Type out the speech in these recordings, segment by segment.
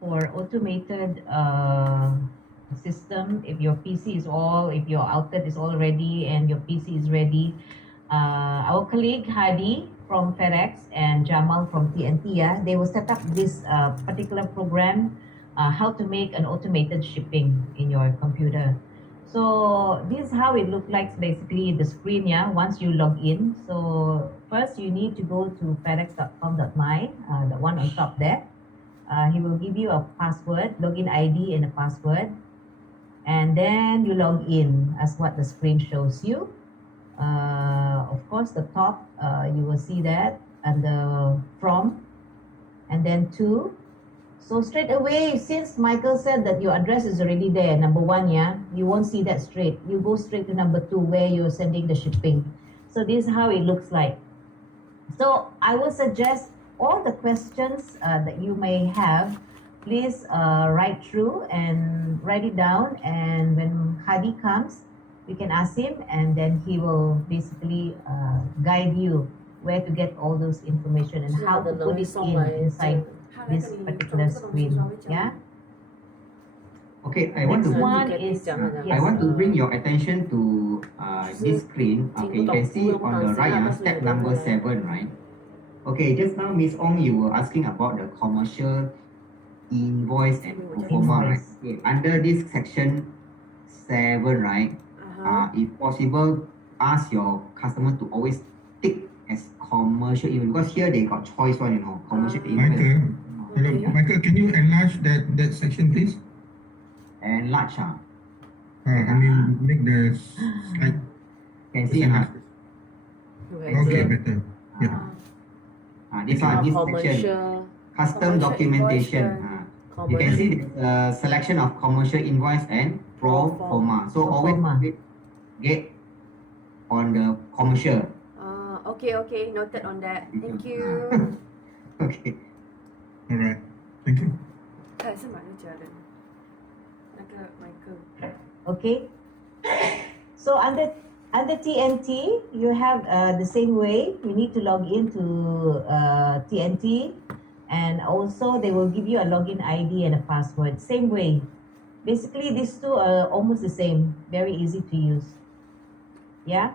for automated system, if your PC is if your outlet is all ready and your PC is ready, our colleague Hadi from FedEx and Jamal from TNT, yeah, they will set up this particular program, how to make an automated shipping in your computer. So this is how it looks like, basically the screen, yeah, once you log in. So first you need to go to fedex.com.my, the one on top there. He will give you a password, login ID and a password. And then you log in as what the screen shows you. Of course, the top, you will see that, and the from, and then to. So straight away, since Michael said that your address is already there, number one, yeah, you won't see that straight. You go straight to number two, where you're sending the shipping. So this is how it looks like. So I will suggest all the questions that you may have, please write through and write it down. And when Hadi comes, you can ask him, and then he will basically guide you where to get all those information and how to put it inside this particular screen. Yeah. Okay, I want to bring your attention to this screen. Okay, you can see on the right, step number 7, right? Okay, just now Miss Ong, you were asking about the commercial invoice and pro forma, right? Okay, under this section 7, right? If possible, ask your customer to always tick as commercial invoice, because here they got choice one, commercial invoice. Michael, hello, Michael, can you enlarge that section, please? Enlarge, I mean, make the slide. Can see, Okay, better. Yeah. This section, custom documentation. You can see the selection of commercial invoice and pro forma. So always get on the commercial. Okay, noted on that. Thank you. Okay. All right. Thank you. 他也是买了家人，那个 Michael。 Okay. So under TNT, you have the same way. You need to log into TNT, and also they will give you a login ID and a password. Same way. Basically, these two are almost the same. Very easy to use. Yeah.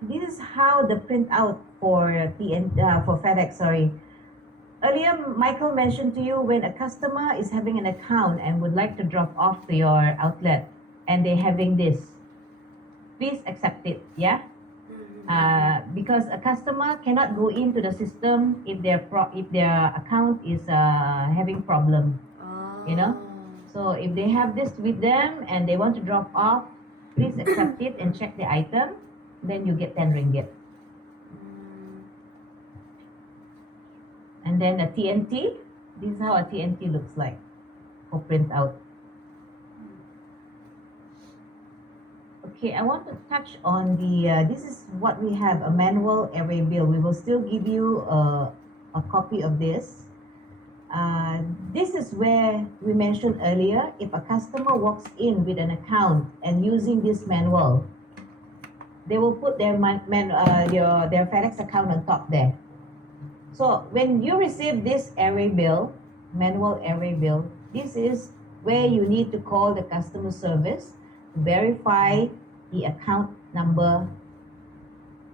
This is how the printout for for FedEx. Sorry. Earlier, Michael mentioned to you, when a customer is having an account and would like to drop off to your outlet, and they're having this, please accept it. Yeah. Because a customer cannot go into the system if their account is having problem. So if they have this with them and they want to drop off, please accept it and check the item. Then you get 10 ringgit. And then a TNT. This is how a TNT looks like for printout. Okay, I want to touch on the, this is what we have, a manual array bill. We will still give you a copy of this. This is where we mentioned earlier, if a customer walks in with an account and using this manual, they will put their FedEx account on top there. So when you receive this array bill, manual array bill, this is where you need to call the customer service to verify the account number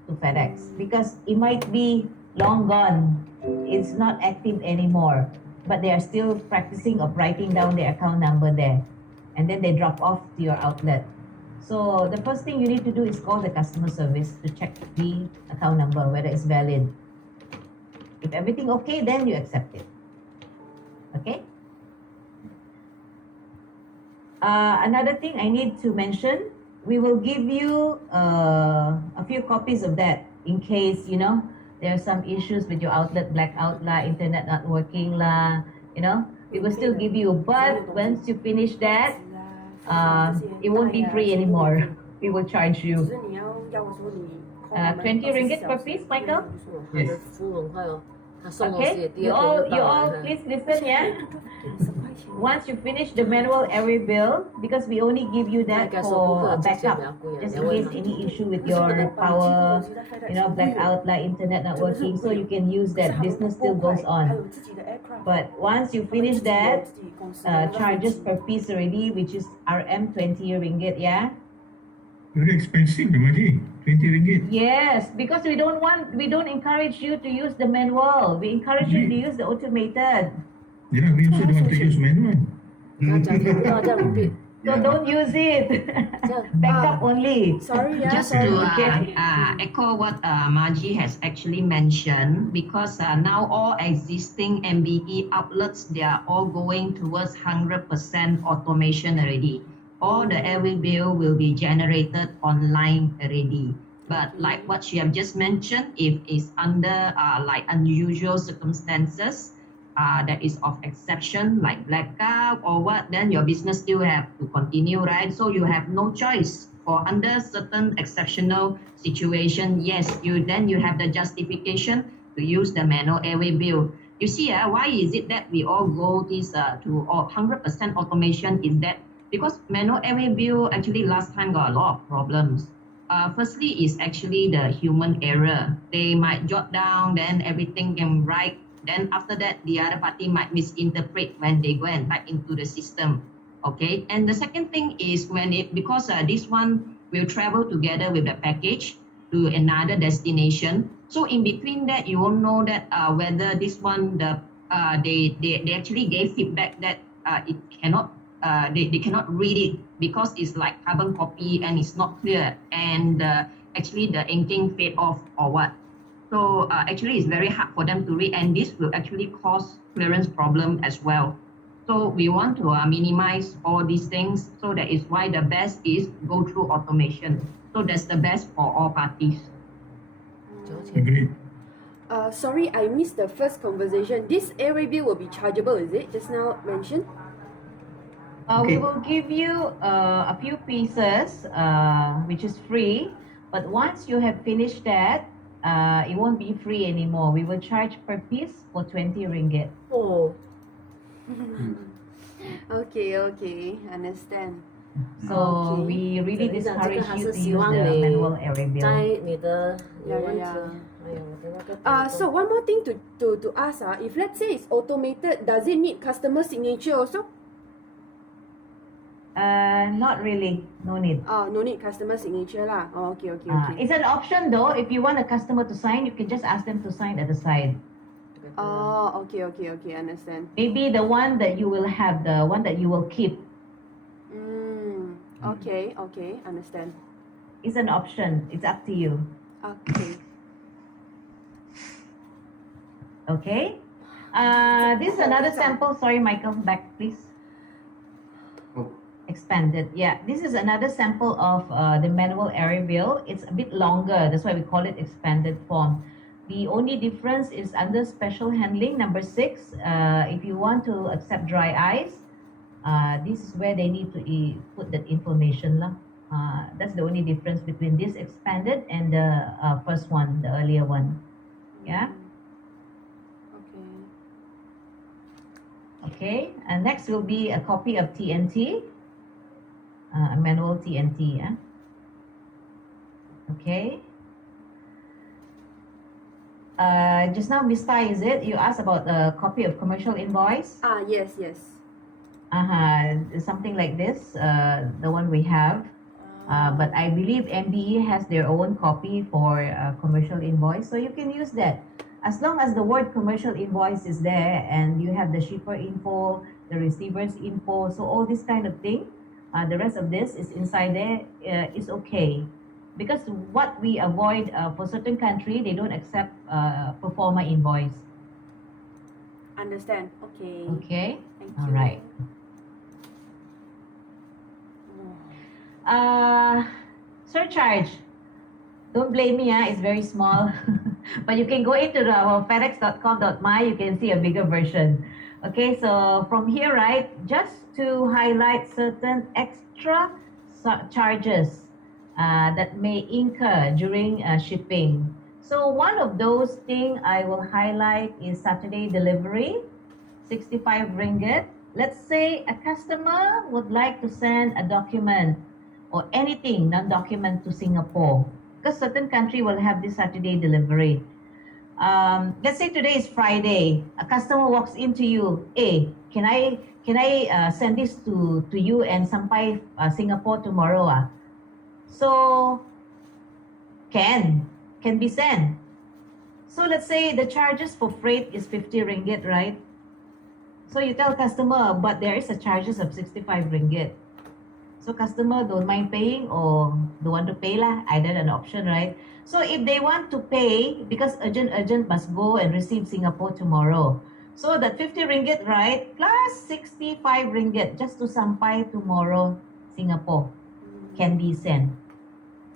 to FedEx, because it might be long gone, it's not active anymore, but they are still practicing of writing down their account number there, and then they drop off to your outlet. So the first thing you need to do is call the customer service to check the account number, whether it's valid. If everything okay, then you accept it. Okay? Another thing I need to mention, we will give you a few copies of that in case, there are some issues with your outlet, blackout lah, internet not working lah, we will still give you. But once you finish that, it won't be free anymore. We will charge you 20 ringgit per piece, Michael? Yes. Okay, you all please listen, yeah? once you finish the manual airway bill, because we only give you that for a backup, just in case any issue with your power, blackout like internet not working, so you can use that. Business still goes on. But once you finish that, charges per piece already, which is RM 20 ringgit, yeah? Very expensive, Maji. 20 ringgit. Yes, because we don't encourage you to use the manual. We encourage you to use the automated. Yeah, we also don't want to use manual. So don't use it. Backup only. Sorry, Just sorry. to echo what Margie has actually mentioned, because now all existing MBE outlets, they are all going towards 100% automation already. All the airway bill will be generated online already. But like what she have just mentioned, if it's under like unusual circumstances, that is of exception, like blackout or what, then your business still have to continue, right? So you have no choice. For under certain exceptional situation, yes, you have the justification to use the manual airway bill. You see, why is it that we all go this to 100% automation? Is that because manual airway bill actually last time got a lot of problems. Firstly is actually the human error. They might jot down, then everything can write. Then after that, the other party might misinterpret when they go and type into the system. Okay. And the second thing is because this one will travel together with the package to another destination. So in between that, you won't know that whether this one they actually gave feedback that it cannot they cannot read it because it's like carbon copy and it's not clear, and actually the inking fade off or what. So actually it's very hard for them to read, and this will actually cause clearance problem as well. So we want to minimize all these things. So that is why the best is go through automation. So that's the best for all parties. Agreed. Sorry, I missed the first conversation. This airway bill will be chargeable, is it? Just now mentioned. We will give you a few pieces, which is free. But once you have finished that, it won't be free anymore. We will charge per piece for 20 ringgit. Oh, Okay, understand. So we really discourage you to use the manual airway bill. 在你的 Yeah, 有问题 yeah. 还有我的那个 So one more thing to ask, if let's say it's automated, does it need customer signature also? Not really. No need. No need customer signature lah. Oh, okay. It's an option though. If you want a customer to sign, you can just ask them to sign at the side. Oh, okay, understand. Maybe the one that you will have, the one that you will keep. Okay, understand. It's an option. It's up to you. Okay. Okay. This is another sample. Sorry, Michael, back please. Expanded. Yeah, this is another sample of the manual airway bill. It's a bit longer. That's why we call it expanded form. The only difference is under special handling, number 6. If you want to accept dry ice, this is where they need to put that information. That's the only difference between this expanded and the first one, the earlier one. Yeah. Okay. And next will be a copy of TNT, a manual TNT. Yeah. Okay. Just now, Miss Tai, is it? You asked about a copy of commercial invoice? Yes. Something like this, the one we have. But I believe MBE has their own copy for commercial invoice, so you can use that. As long as the word commercial invoice is there and you have the shipper info, the receiver's info, so all this kind of thing, the rest of this is inside there, is okay. Because what we avoid for certain country, they don't accept pro forma invoice. Understand. Okay. Okay. Thank All you. right. Surcharge. Don't blame me, it's very small. But you can go into our fedex.com.my, you can see a bigger version. Okay, so from here, right, just to highlight certain extra charges that may incur during shipping. So one of those things I will highlight is Saturday delivery, 65 ringgit. let's say a customer would like to send a document or anything non-document to Singapore, because certain country will have this Saturday delivery. Let's say today is Friday. A customer walks into you. Hey, can I send this to you and sampai Singapore tomorrow? So can be sent. So let's say the charges for freight is 50 ringgit, right? So you tell customer, but there is a charges of 65 ringgit. So customer don't mind paying or don't want to pay lah. Either an option, right? So if they want to pay, because urgent must go and receive Singapore tomorrow. So that 50 ringgit, right, plus 65 ringgit just to sampai tomorrow Singapore can be sent.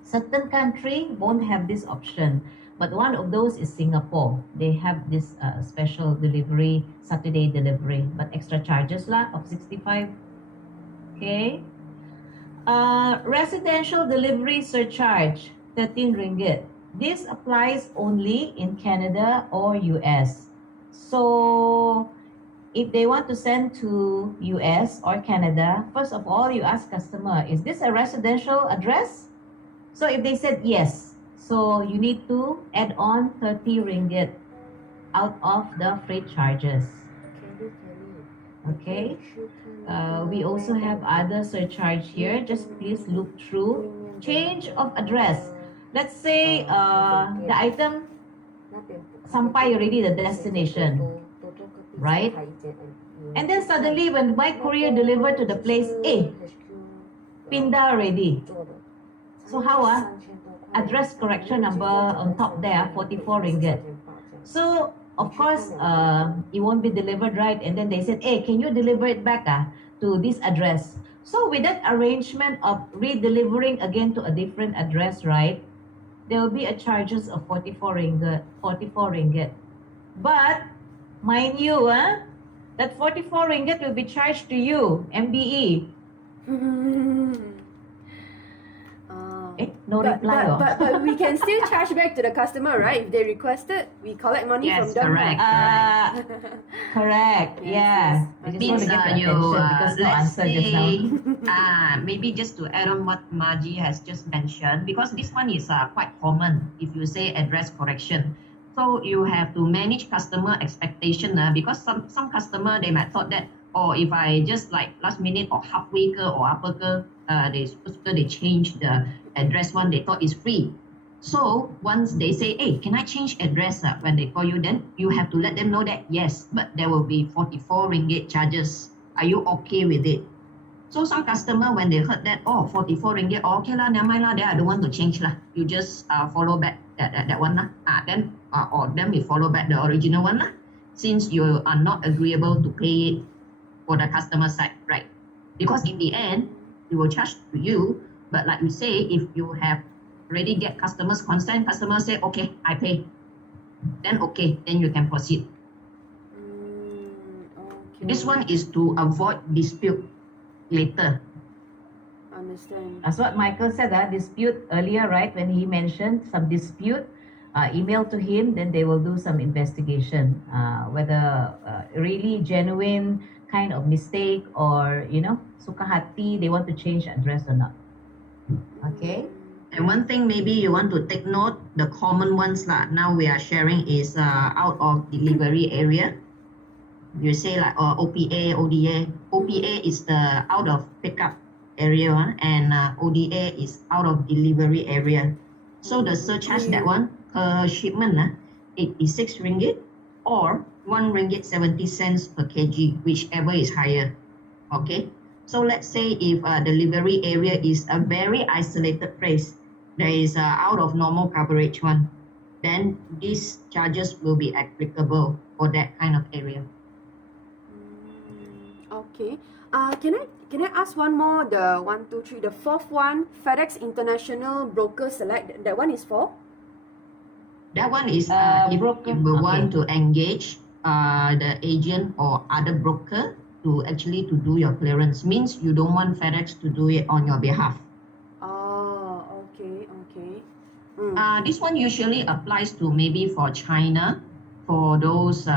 Certain country won't have this option, but one of those is Singapore. They have this special delivery, Saturday delivery, but extra charges lah of 65. Okay. Residential delivery surcharge, 13 ringgit. This applies only in Canada or US. So if they want to send to US or Canada, first of all, you ask customer, is this a residential address? So if they said yes, so you need to add on 30 ringgit out of the freight charges. Okay. We also have other surcharge here. Just please look through. Change of address. Let's say the item sampai already the destination, right? And then suddenly when my courier deliver to the place, pindah already. So how address correction number on top there, 44 ringgit. So of course, it won't be delivered, right? And then they said, hey, can you deliver it back to this address? So with that arrangement of redelivering again to a different address, right? There will be a charges of 44 ringgit. But mind you, that 44 ringgit will be charged to you, MBE. No reply. But we can still charge back to the customer, right? If they requested, we collect money from them. Correct. Correct. Yeah. I just want to get the attention because no answer just now. Maybe just to add on what Margie has just mentioned, because this one is quite common if you say address correction. So you have to manage customer expectation because some customer they might thought that, if I just like last minute or halfway or apa they change the address one, they thought is free. So once they say, hey, can I change address when they call you, then you have to let them know that yes, but there will be 44 ringgit charges. Are you okay with it? So some customer when they heard that, 44 ringgit, okay lah, never mind lah, then I don't want to change lah. You just follow back that one lah. Then we follow back the original one lah. Since you are not agreeable to pay it for the customer side, right? Because in the end, we will charge to you. But like you say, if you have already get customers' consent, customer say, okay, I pay. Then you can proceed. Okay. This one is to avoid dispute later. Understand. That's what Michael said, dispute earlier, right? When he mentioned some dispute, email to him, then they will do some investigation, whether really genuine kind of mistake or, suka hati, they want to change address or not. Okay. And one thing maybe you want to take note, the common ones now we are sharing is out of delivery area. You say like OPA, ODA. OPA is the out of pickup area and ODA is out of delivery area. So the surcharge that one per shipment 86 ringgit or 1 ringgit 70 cents per kg, whichever is higher. Okay. So let's say if delivery area is a very isolated place, there is out of normal coverage one, then these charges will be applicable for that kind of area. Okay. Can I ask one more? The 1, 2, 3, the fourth one, FedEx International Broker Select. That one is for? That one is if you want to engage the agent or other broker to do your clearance, means you don't want FedEx to do it on your behalf. Okay. This one usually applies to maybe for China, for those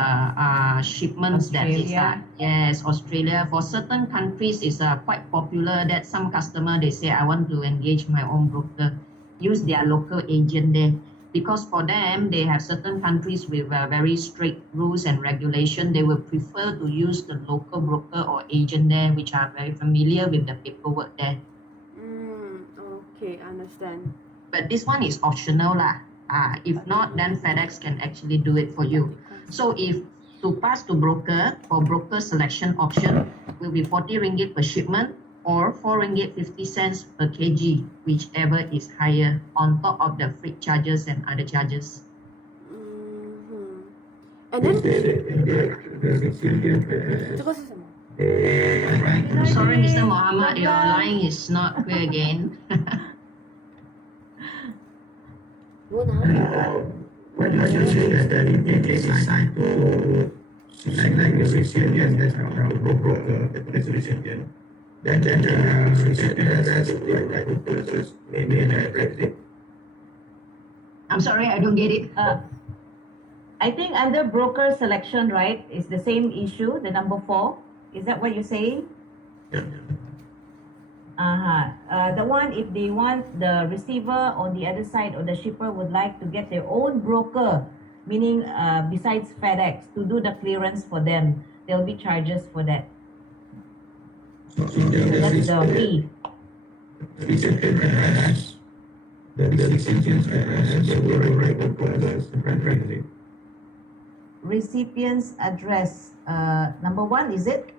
shipments that is Australia. yes, Australia. For certain countries is quite popular that some customer they say I want to engage my own broker, use their local agent there. Because for them, they have certain countries with very strict rules and regulation. They will prefer to use the local broker or agent there, which are very familiar with the paperwork there. Okay, understand. But this one is optional lah. If not, then FedEx can actually do it for you. So if to pass to broker, for broker selection option will be 40 ringgit per shipment or 4 ringgit 50 cents per kg, whichever is higher on top of the freight charges and other charges. And then 这个是什么？ Sorry, Mr. Mohammed, your line is not clear again. 问啊， What you should say is that in case I decide to select the recipient as our broker, as recipient, then the recipient has to apply to purchase maybe an address. I'm sorry, I don't get it. I think under broker selection, right, is the same issue, the number 4. Is that what you're saying? Yeah. The one, if they want the receiver on the other side or the shipper would like to get their own broker, meaning besides FedEx, to do the clearance for them, there'll be charges for that. So That's the fee. the recipient address, the recipient's address, the right broker's address. Recipient's address, number 1, is it?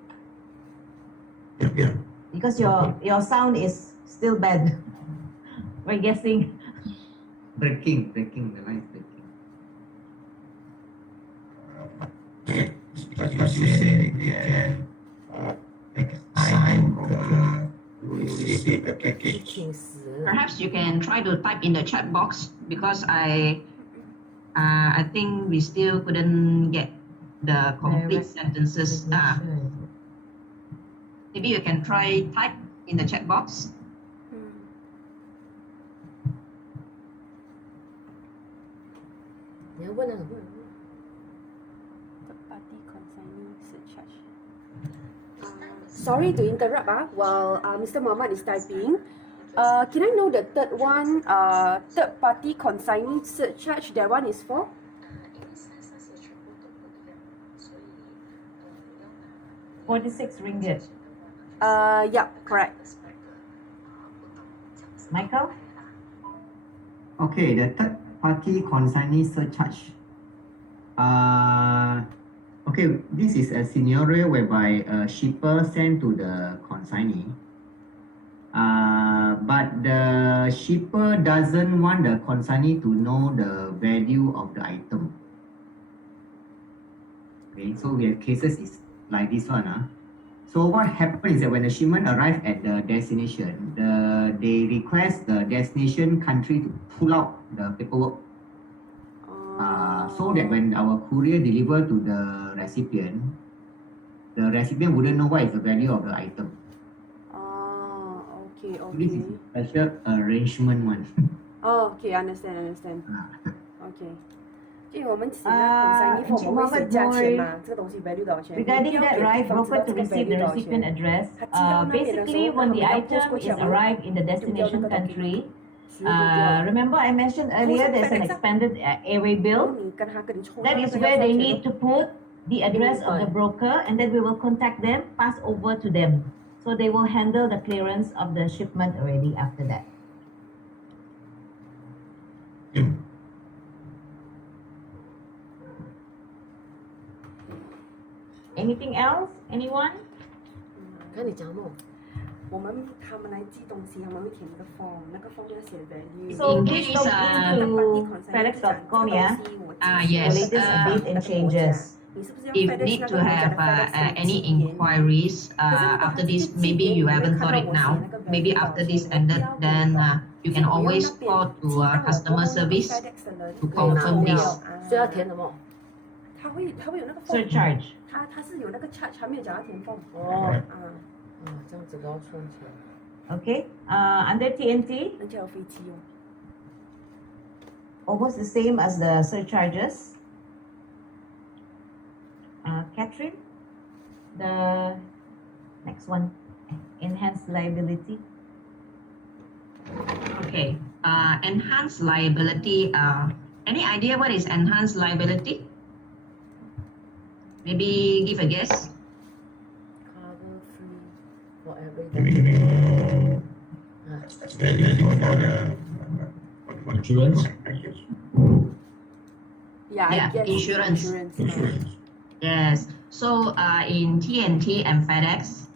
Yeah. Because your sound is still bad. We're guessing. Breaking, the line is breaking. Because you say they can make a sign broker to receive a package. 挺死了。 Perhaps you can try to type in the chat box because I think we still couldn't get the complete sentences. Maybe you can try type in the chat box. 你要问啊，问啊。 Third-party consignee surcharge. Sorry to interrupt while Mr. Muhammad is typing. Can I know the third one, third-party consignee surcharge, that one is for? RM46. Yeah, correct. Michael? Okay, the third party consignee surcharge. Okay, this is a scenario whereby a shipper sent to the consignee. But the shipper doesn't want the consignee to know the value of the item. Okay, so we have cases is like this one. So what happens is that when the shipment arrives at the destination, they request the destination country to pull out the paperwork. So that when our courier deliver to the recipient wouldn't know what is the value of the item. Okay, So this is okay. a special arrangement one. Okay, understand. Okay. 因为我们请啊 consignee form 我们会写价钱嘛，这个东西 value 多少钱 Regarding 你不要 that, 给 right, 对方知道 broker 这 to 个 receive value the 多少 recipient 钱 address. 他寄到那边的时候 Basically, when the 他们要 item post 过去 is 我们 arrived in the 丢掉 destination 那个 country, 丢掉 remember I mentioned earlier there's an FedEx expanded airway 然后 bill. 你跟他跟你抽 That 那 is 个 where 要 they 收钱 need to put the address of the broker, and then we will contact them, pass over to them. So they will handle the clearance of the shipment already after that. Anything else? Anyone? 看你讲什么。他们来寄东西，他们会填一个 form，那个 form 要写 value。 So In please case, log into FedEx.com, yeah? Yes, The latest update and changes. If need to have any inquiries after this, maybe you haven't thought it now. Maybe after this ended, then you can always call to customer service to confirm this. 是要填什么？他会有那个 form， Surcharge. 他是有那个 charge，还没有讲要填 form。哦，啊，这样子都要算钱。 Okay. Under TNT, 人家有飞机哦。 almost the same as the surcharges. Catherine, the next one, enhanced liability. Okay. Enhanced liability. Any idea what is enhanced liability? Maybe give a guess. Cover free for every Maybe Ah, value for the insurance package. Yeah, I Yeah, guess insurance. Insurance. Yes. So in TNT and FedEx,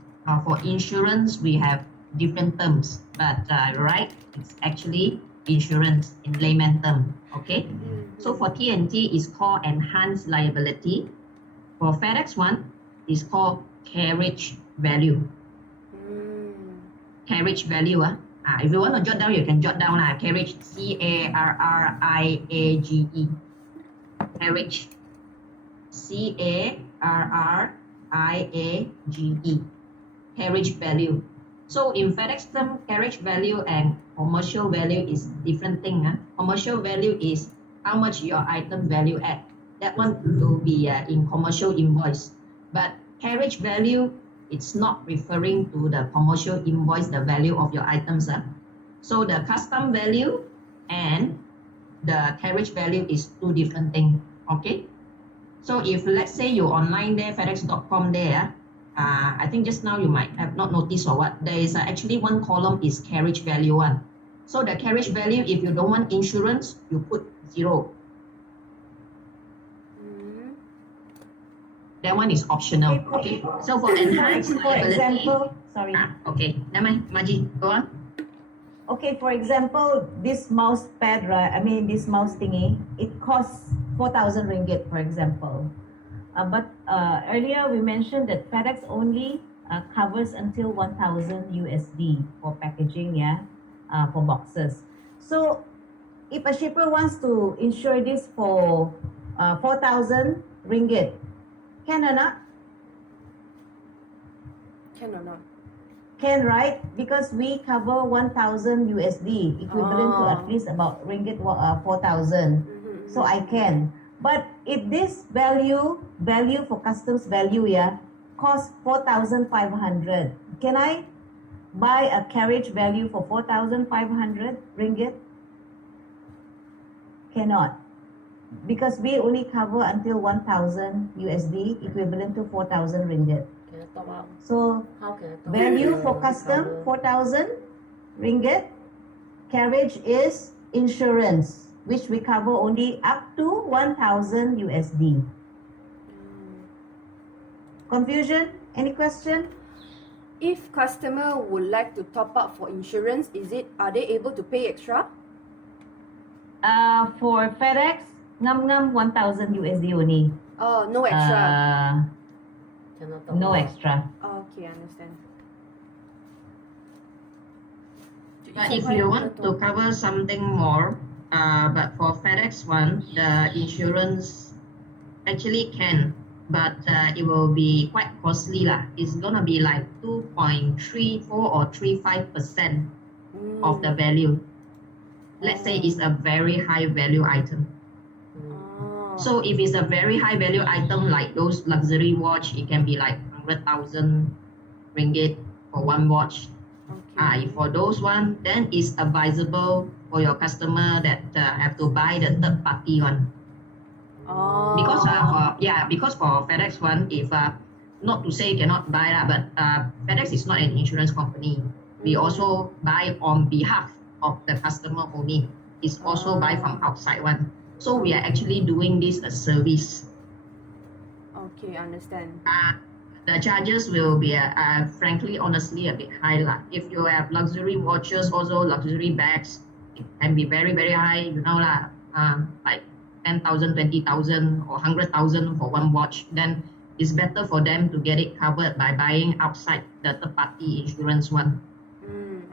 for insurance, we have different terms, but right, it's actually insurance in layman term. Okay. So for TNT, it's called enhanced liability. For FedEx one, it's called carriage value. Carriage value. If you want to jot down, you can jot down carriage, CARRIAGE. Carriage. CARRIAGE. Carriage value. So in FedEx term, carriage value and commercial value is different thing. Commercial value is how much your item value at. That one will be in commercial invoice. But carriage value, it's not referring to the commercial invoice, the value of your items. So the custom value and the carriage value is two different things. Okay. So if let's say you online there, fedex.com there, I think just now you might have not noticed or what, there is actually one column is carriage value one. So the carriage value, if you don't want insurance, you put 0. That one is optional. Okay. So for enhanced For liability, example, sorry. okay. Never mind, Maji, go on. Okay, for example, this mouse pad, right? I mean, this mouse thingy, it costs 4,000 ringgit, for example. But earlier we mentioned that FedEx only covers until 1,000 USD for packaging, yeah, for boxes. So if a shipper wants to insure this for 4,000 ringgit, can or not? Can or not? Can, right? Because we cover 1,000 USD, equivalent to at least about ringgit 4,000. So I can. But if this value for customs value, yeah, costs 4,500, can I buy a carriage value for 4,500 ringgit? Cannot. Because we only cover until 1,000 USD, equivalent to 4,000 ringgit. can I top up? So How can I top value up for the custom cover? 4,000 ringgit. Carriage is insurance, which we cover only up to 1,000 USD. Confusion? Any question? If customer would like to top up for insurance, are they able to pay extra? For FedEx, ngam 1,000 USD only. Oh, no extra. Cannot top No up. extra. Okay, I understand. But if you want to cover something more, but for FedEx one, the insurance actually can, but it will be quite costly lah. It's gonna be like 2.34 or 35% of the value. Let's say it's a very high value item. So if it's a very high value item like those luxury watch, it can be like 100,000 ringgit for one watch. If for those one, then it's advisable for your customer that have to buy the third party one. Because for FedEx one, if not to say cannot buy lah, but FedEx is not an insurance company. We also buy on behalf of the customer only. It's also buy from outside one. So we are actually doing this as service. Okay, understand. The charges will be, frankly, honestly, a bit high lah. If you have luxury watches, also luxury bags, it can be very, very high, you know lah. Like 10,000, 20,000 or 100,000 for one watch. Then it's better for them to get it covered by buying outside the third-party insurance one.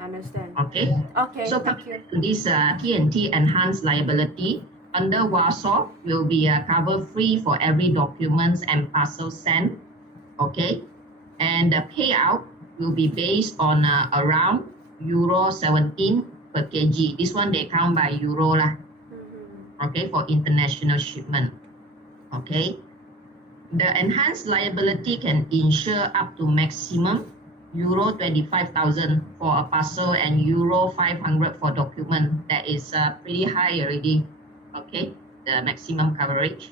Understand. Okay. Okay, So thank you. this TNT enhanced liability under Warsaw will be cover free for every documents and parcel sent. Okay, and the payout will be based on around euro 17 per kg. This one they count by euro lah. Okay, for international shipment. Okay, The enhanced liability can insure up to maximum euro 25,000 for a parcel and euro 500 for document. That is pretty high already. Okay, the maximum coverage.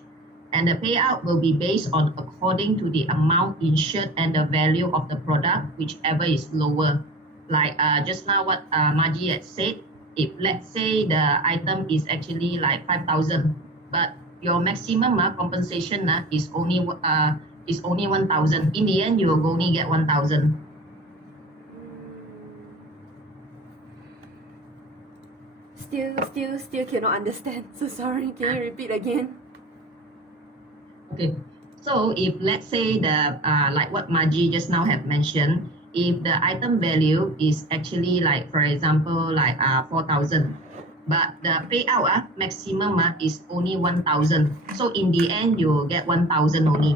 And the payout will be based on according to the amount insured and the value of the product, whichever is lower. Like just now what Maji had said, if let's say the item is actually like 5,000, but your maximum compensation is only 1,000. In the end, you will only get 1,000. Still cannot understand. So sorry. Can you repeat again? Okay. So if let's say the like what Maji just now have mentioned, if the item value is actually like for example like 4,000, but the payout maximum is only 1,000. So in the end you will get 1,000 only.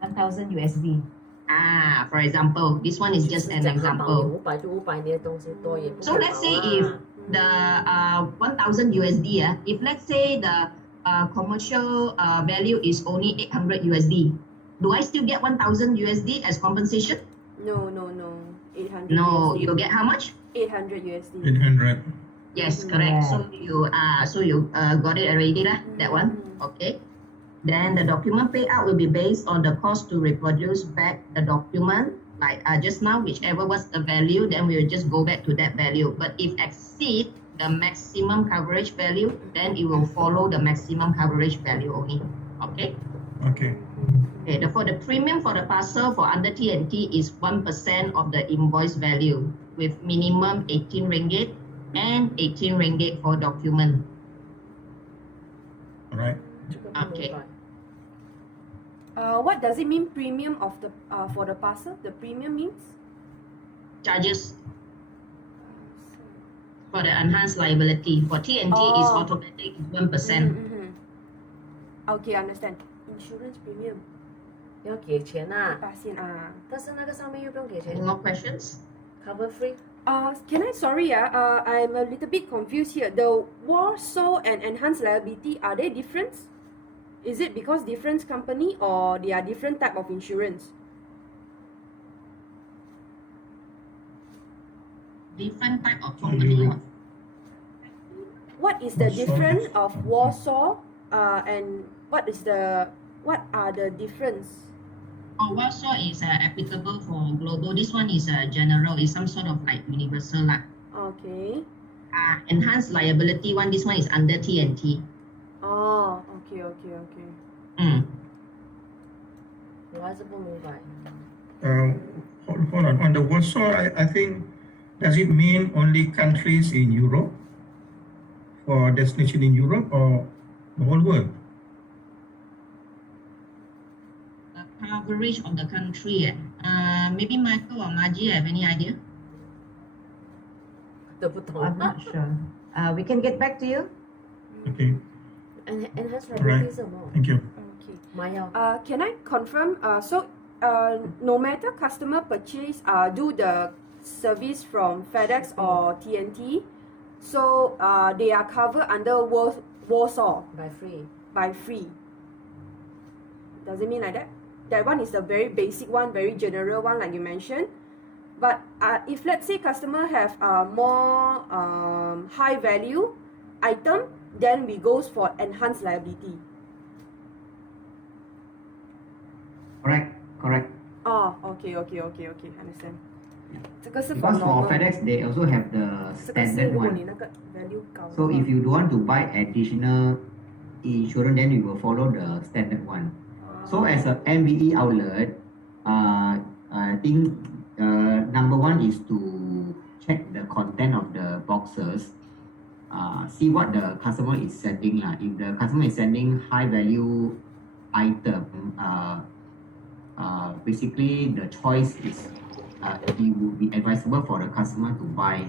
1,000 USD. For example, this one is just an example. 500就500，你的东西多也不 So let's say if the 1,000 USD, if let's say the commercial value is only 800 USD, do I still get 1,000 USD as compensation? No. 800 No, USD. you get how much? 800 USD. 800. Yes, correct. Yeah. So you got it already lah, that one. Okay. Then the document payout will be based on the cost to reproduce back the document. Like just now, whichever was the value, then we will just go back to that value. But if exceed the maximum coverage value, then it will follow the maximum coverage value only. Okay. Okay. Okay. For the premium for the parcel for under TNT is 1% of the invoice value with minimum 18 ringgit and 18 ringgit for document. All right. Okay. What does it mean premium of the for the parcel? The premium means? Charges for the enhanced liability for TNT is Oh. automatic 1%. Okay, understand. Insurance premium 要给钱啊， 8%但是那个上面又不用给钱 Any more questions? ，cover free。 Can I sorry I'm a little bit confused here. The Warsaw and enhanced liability, are they different? Is it because different company or they are different type of insurance? Different type of company. What is the Warsaw difference is- of Warsaw and what are the difference? Warsaw is applicable for global. This one is general. It's some sort of like universal lah. Okay. Enhanced liability one. This one is under TNT. Oh, okay. 我还是不明白。 Hold on. On the Warsaw, I think, does it mean only countries in Europe? For destination in Europe or the whole world? The coverage of the country. Maybe Michael or Maji have any idea? 都不懂。 I'm not sure. We can get back to you. Okay. enhanced Right. liability 是什么？ Thank you. Okay. 买要 Can I confirm? No matter customer purchase, do the service from FedEx or TNT, so they are covered under Warsaw by free。 by free. Does it mean like that? That one is the very basic one, very general one, like you mentioned. But if let's say customer have more high value item, then we goes for enhanced liability. Correct. Oh, okay, understand. 这个是 for Because for normal. FedEx, they also have the 这个是 standard 如果 one. 你那个 value 高的 So 话 if you don't want to buy additional insurance, then you will follow the standard one. So as a MBE outlet, I think number one is to check the content of the boxes. See what the customer is sending lah. If the customer is sending high value item, basically the choice is it would be advisable for the customer to buy